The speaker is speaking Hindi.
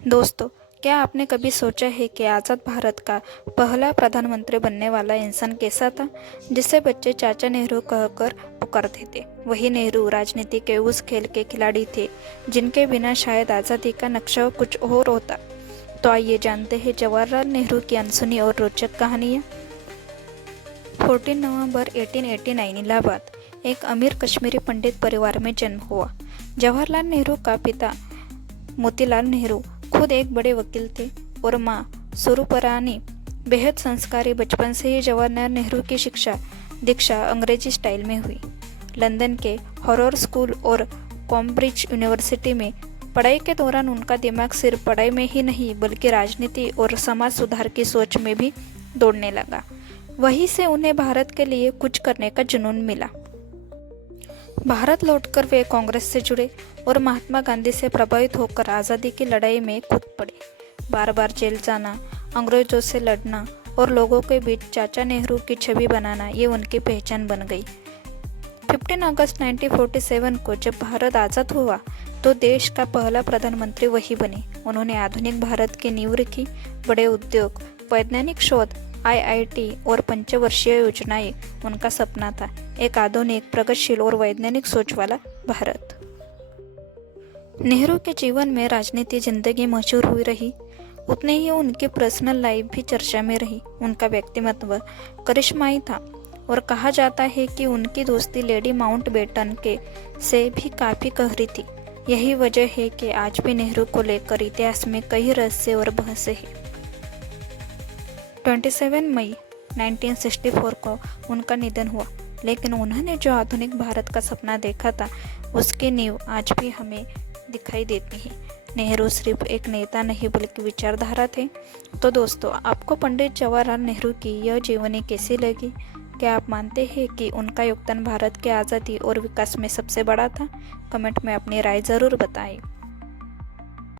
दोस्तों, क्या आपने कभी सोचा है कि आज़ाद भारत का पहला प्रधानमंत्री बनने वाला इंसान कैसा था, जिसे बच्चे चाचा नेहरू कहकर पुकारते थे। वही नेहरू राजनीति के उस खेल के खिलाड़ी थे जिनके बिना शायद आज़ादी का नक्शा कुछ और होता। तो आइए जानते हैं जवाहरलाल नेहरू की अनसुनी और रोचक कहानियाँ। 14 नवंबर 1889 इलाहाबाद, एक अमीर कश्मीरी पंडित परिवार में जन्म हुआ। जवाहरलाल नेहरू का पिता मोतीलाल नेहरू खुद एक बड़े वकील थे और मां स्वरूपरानी बेहद संस्कारी। बचपन से ही जवाहरलाल नेहरू की दीक्षा अंग्रेजी स्टाइल में हुई। लंदन के हॉरर स्कूल और कैम्ब्रिज यूनिवर्सिटी में पढ़ाई के दौरान उनका दिमाग सिर्फ पढ़ाई में ही नहीं बल्कि राजनीति और समाज सुधार की सोच में भी दौड़ने लगा। वहीं से उन्हें भारत के लिए कुछ करने का जुनून मिला। भारत लौटकर वे कांग्रेस से जुड़े और महात्मा गांधी से प्रभावित होकर आज़ादी की लड़ाई में कूद पड़े। बार बार जेल जाना, अंग्रेजों से लड़ना और लोगों के बीच चाचा नेहरू की छवि बनाना, ये उनकी पहचान बन गई। 15 अगस्त 1947 को जब भारत आज़ाद हुआ तो देश का पहला प्रधानमंत्री वही बने। उन्होंने आधुनिक भारत की नींव रखी। बड़े उद्योग, वैज्ञानिक शोध, आईआईटी और पंचवर्षीय योजनाएं उनका सपना था। एक आधुनिक, प्रगतिशील और वैज्ञानिक सोच वाला भारत। नेहरू के जीवन में राजनीति जिंदगी मशहूर हुई रही, उतने ही उनकी पर्सनल लाइफ भी चर्चा में रही। उनका व्यक्तिमत्व करिश्माई था और कहा जाता है कि उनकी दोस्ती लेडी माउंटबेटन के से भी काफी गहरी थी। यही वजह है कि आज भी नेहरू को लेकर इतिहास में कई रहस्य और बहसें हैं। 27 मई 1964 को उनका निधन हुआ, लेकिन उन्होंने जो आधुनिक भारत का सपना देखा था उसकी नींव आज भी हमें दिखाई देती है। नेहरू सिर्फ एक नेता नहीं बल्कि विचारधारा थे। तो दोस्तों, आपको पंडित जवाहरलाल नेहरू की यह जीवनी कैसी लगी? क्या आप मानते हैं कि उनका योगदान भारत की आज़ादी और विकास में सबसे बड़ा था? कमेंट में अपनी राय ज़रूर बताएं।